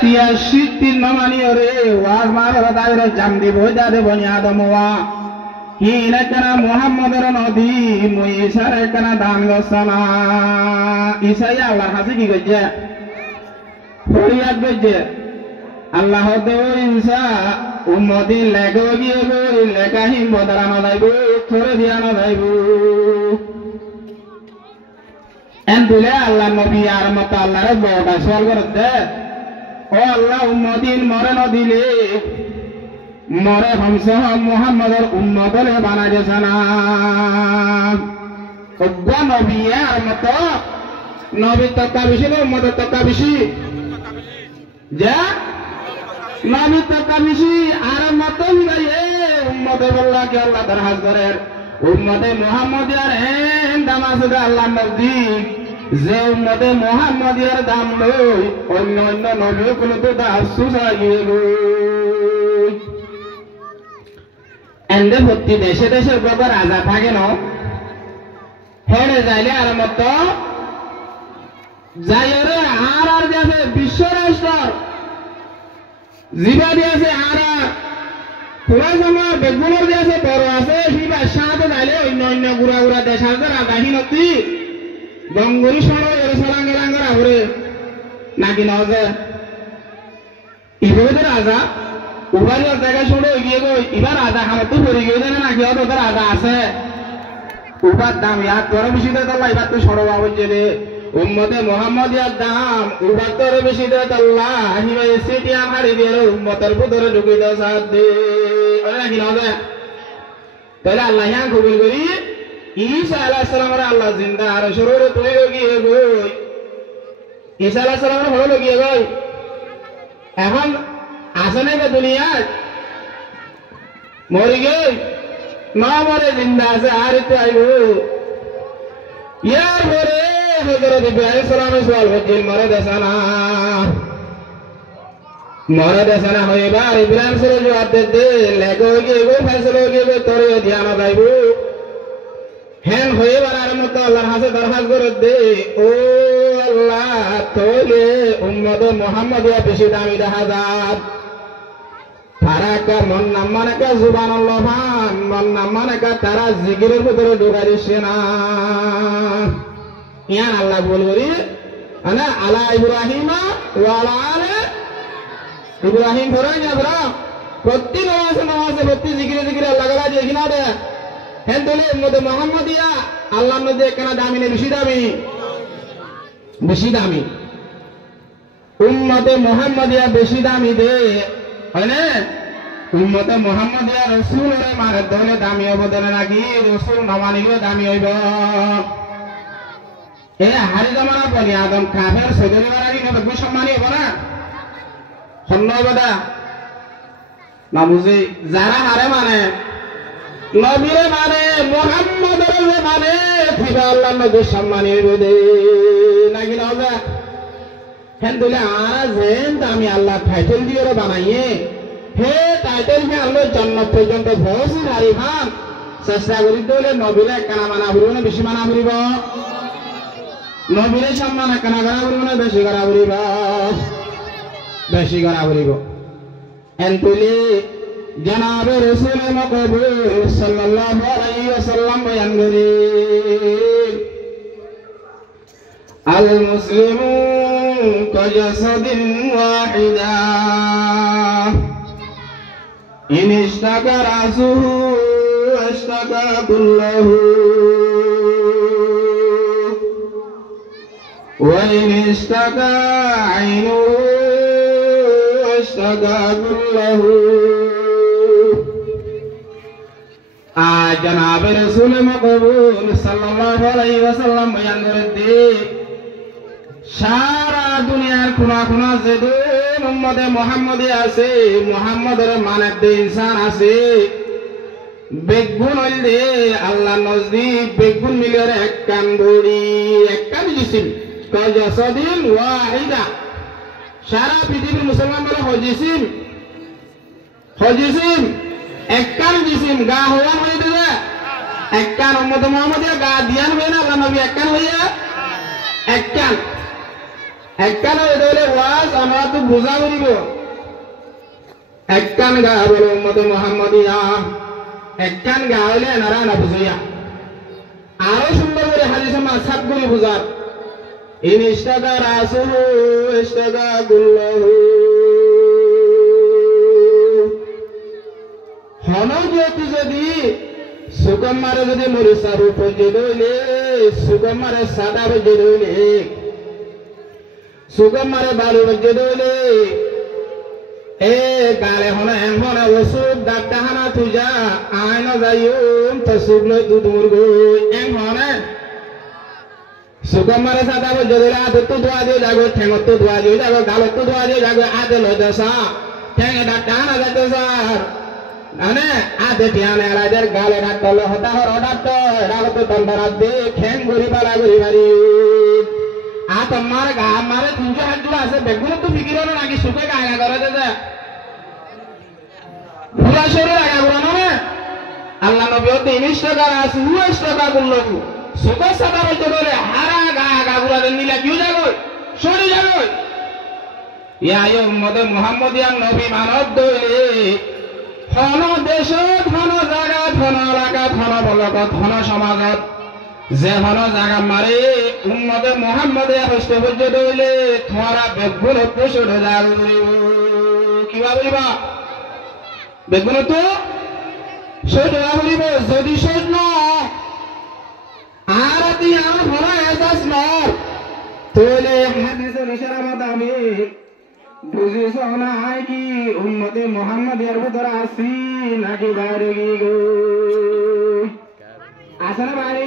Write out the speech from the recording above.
তিয়া শীতির নমানি রে ওয়াজ মারে দাইরে জাম দিব যাদে বনি আদম ওয়া হিনা কানা মুহাম্মাদের নবী মুই ইসারে কানা দান গসানা ইসাইয়া আল্লাহর কাছে কি কইছে ফরিয়াদ কইছে আল্লাহ দেও ইনসা উম্মতি লেগো গিয়ে গই লেখাহিম বদরানো যাইব থরে দিয়ানো যাইব এন দিলে আল্লাহ নবী আর মত আল্লাহর বড় সওয়াল করতে ও আল্লাহ উম্মতিন মরে ন দিলে মরে হামসা মুহাম্মাদের উম্মতরে বানাই দেছে না ওগা নবী আর মত নবী তকা বেশি না উম্মতের তকা বেশি যা নবী তকা বেশি আর মত ভাই উম্মতে বললা কি আল্লাহ দরহাজ করেন উম্মতে মুহাম্মাদিয়ার হেন দাম আছে আল্লাহ নজদিক যে উম্মতে মুহাম্মাদিয়ার দাম লই অন্য অন্য নবী কোনো তো দাসু চাইয়ে গই এন্ডে ভর্তি দেশে দেশে বাবা রাজা থাকে না হেড়ে যাইলে আর মত যাইরে আর দিয়েছে বিশ্ব রাষ্ট্র জিবা দিয়েছে আর পুরা জমার বেগুনের দিয়েছে বড় আছে সিবা সাথে যাইলে অন্য অন্য গুড়া গুড়া দেশ আছে রাজাহীনতি গঙ্গুরি সড়ো এর সলাঙ্গের আহরে নাকি নজে ইভাবে তো রাজা উবারি জায়গায় সড়ো এগিয়ে গই এবার রাজা খামতো পড়ে গিয়ে জানে নাকি অত রাজা আছে উবার দাম ইয়ার তোর বেশি দেয় তাল্লা এবার তো সড়ো বাবু যে উম্মতে মুহাম্মাদিয়ার দাম উবার তোর বেশি দেয় তাল্লা আহিবা এসে দিয়া মারি দিয়ে উম্মতের ভিতরে ঢুকে দেয় সাথ দে নাকি নজে তাহলে আল্লাহ ইয়া কবুল করি ঈসা আলাইহিস সালামের আল্লাহ জিন্দা আর শরীরে তুই গিয়ে গই ঈসা আলাইহিস সালামের হলো গিয়ে গই এখন আছে না দুনিয়ায় মরে গই না মরে জিন্দা আছে আর তো আইব ইয়ার পরে হযরত ইব্রাহিম সালামের সওয়াল হচ্ছে মরে দেশানা হইবার ইব্রাহিম সালাম জবাব দিতে লেগো গিয়ে গো ফয়সালা গিয়ে গো তোরে ধ্যান যাইব হেন হইবার আর মত আল্লাহর কাছে দরখাস্ত করে দে ও আল্লাহ তোলে উম্মতে মুহাম্মাদিয়া বেশি দামি দেখা যাত তারাকা মন নামানাকা সুবহানাল্লাহ মন নামানাকা তারা জিকিরের ভিতরে ঢোকা দিছে না ইয়ান আল্লাহ বলবি আনা আলা ইব্রাহিমা ওয়া আলা আলে ইব্রাহিম ধরে যাবরা প্রতি নামাজে প্রতি জিকিরে আল্লাহ করা যে কিনা দে হেন দলে উম্মতে মুহাম্মাদিয়া আল্লাহর নদী কেনা দামি না বেশি দামি উম্মতে মুহাম্মাদিয়া বেশি দামি দে হয় না উম্মতে মুহাম্মাদিয়া রাসূলের মারে দলে দামি হবে দেনা নাকি রাসূল না মানিলে দামি হইব এ হারি জামানা বলি আদম কাফের সদরি বাড়ি না তো সম্মানী হবে না সন্ন্যবাদা না বুঝি যারা হারে মানে নবীরে মানে মুহাম্মদের মানে ফিরা আল্লাহর নবী সম্মানী হইব দে নাকি না হবে হেন দিলে আর যেন আমি আল্লাহ টাইটেল দিয়ে বানাইয়ে হে টাইটেল কে আল্লাহ জান্নাত পর্যন্ত পৌঁছে হারি ভান চেষ্টা করি দিলে নবীরে কানা মানা হইব না বেশি মানা হইব নবীরে সম্মান কানা করা হইব না বেশি করা হইব হেন দিলে জনাব রাসূল মকবুল সাল্লাল্লাহু আলাইহি ওয়াসাল্লাম বয়ান করি আল মুসলিমু কাজাসাদিন ওয়াহিদা ইন ইশতাকা রাসুহু ইশতাকা কুল্লুহু ওয়া ইন ইশতাকা আইনুহু ইশতাকা কুল্লুহু জনাব রাসূল মকবুল সাল্লাল্লাহু আলাইহি ওয়াসাল্লাম বয়ান করে সারা দুনিয়ার কোনা কোনা যে উম্মতে মুহাম্মাদি আছে মুহাম্মাদের মানব ইনসান আছে বেগুন হইলে আল্লাহ নজদিক বেগুন মিলের এক কান দড়ি এক কান জিসিম কাজাসাদিন ওয়াহিদা সারা পৃথিবীর মুসলমান বলে হজিসিম এক কান জিসিম গা হওয়া হয়ে দেবে এক কান উম্মতে মুহাম্মাদিয়া গা দিয়ান হয়ে না আল্লাহ নবী এক কান হইয়া এক কান একখান হইলে ওয়াজ আমরা তো বোঝা করিব একখান গা বলো উম্মতে মুহাম্মাদিয়া একখান গা হইলে এনারা না বুঝাইয়া আরো সুন্দর করে হাদিসে মাসাব করে বুঝার ইন ইশতাগা রাসুহু ইশতাগা গুল্লাহু হন যেহেতু যদি সুগম মারে যদি মরিচা রূপ হয়ে রইলে সুগম মারে সাদা হয়ে রইলে সুগম মারে বালু হয়ে রইলে এ গালে হনে এমনে ওষুধ ডাক্তা হানা তুজা আইন যাইম তো সুগলো দুধ মুরগই এম হনে সুগম মারে সাদা হয়ে রইলে আদে তো ধোয়া দিয়ে যাগো ঠেঙত তো ধোয়া দিয়ে যাগো গালত তো ধোয়া দিয়ে যাগো আদে লদেসা ঠেঙে ডাক্তা হানা যাইতে স্যার মানে আদে টিয়ানে রাজের গালে ডাক্তার হতা হর ডাক্তার রাগত দন্দরাত দে ঠেং গরি বালা গরি বাড়ি আ তোমার গা মারে 300 হাত দূর আছে বেগুন তো ফিকির হলো নাকি সুখে গায়ে করে দে পুরা শরীর আগা করে না আল্লাহ নবী হতে 19 টাকা আছে 19 টাকা বললো সুখে সাদা হইতে বলে হারা গা আগা করে নিলে কি যাবে শরীর যাবে ইয়া উম্মতে মুহাম্মাদিয়া নবী মানব দইলে ধন দেশ ধন জাগা ধন এলাকা ধন বলক ধন সমাজত যে ধন জাগা মারে উম্মতে মুহাম্মদে হস্তে হজ্জে দইলে তোমারা বেগুন পোষণ কিবা বলিবা বেগুন তো সৈন্য বলিব যদি সৈন্য আর তুই আমার ভরা এসাস ন তোলে হাদিসের ইশারা মত আমি বুঝিস না কি উম্মতে মুহাম্মাদের ভিতরে আসি নাকি বাইরে গিয়ে আছে না বাইরে